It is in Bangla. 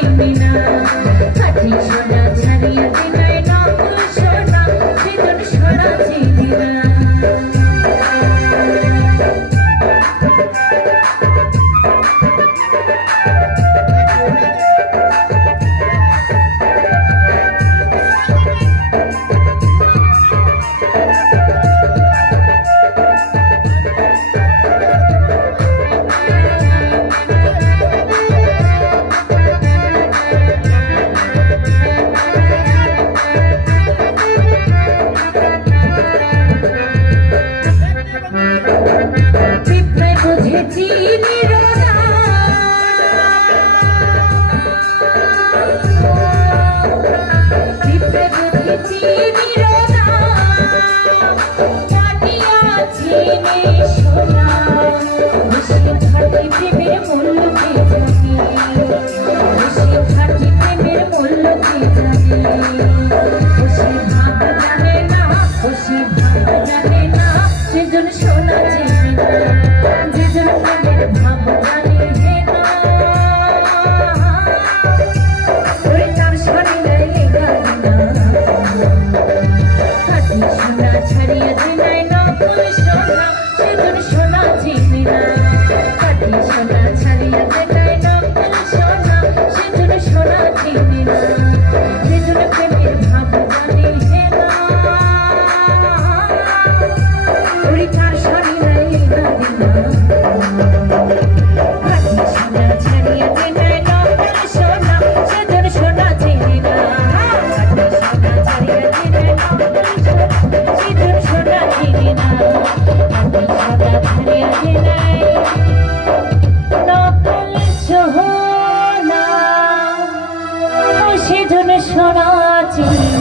চিনি না খাঁটি সোনা ছাড়িয়ে দিনাই নকল সোনা সেজন সোনা চিনি না ছাড়িয়ে দিনাই নকল সোনা সেজন সোনা চিনি না খাঁটি সোনা ছাড়িয়ে দিনাই নকল সোনা সেজন সোনা চিনি না সেজন প্রেমের ভাব জানি হে না ওই কার সরি নাই গাদিনা খাঁটি সোনা ছাড়িয়ে দিনাই নকল সোনা সেজন সোনা চিনি না খাঁটি সোনা ছাড়িয়ে দিনাই নকল সোনা সেজন সোনা চিনি না খাঁটি সোনা ছাড়িয়ে দিনাই নকল সোনা সেজন সোনা চিনি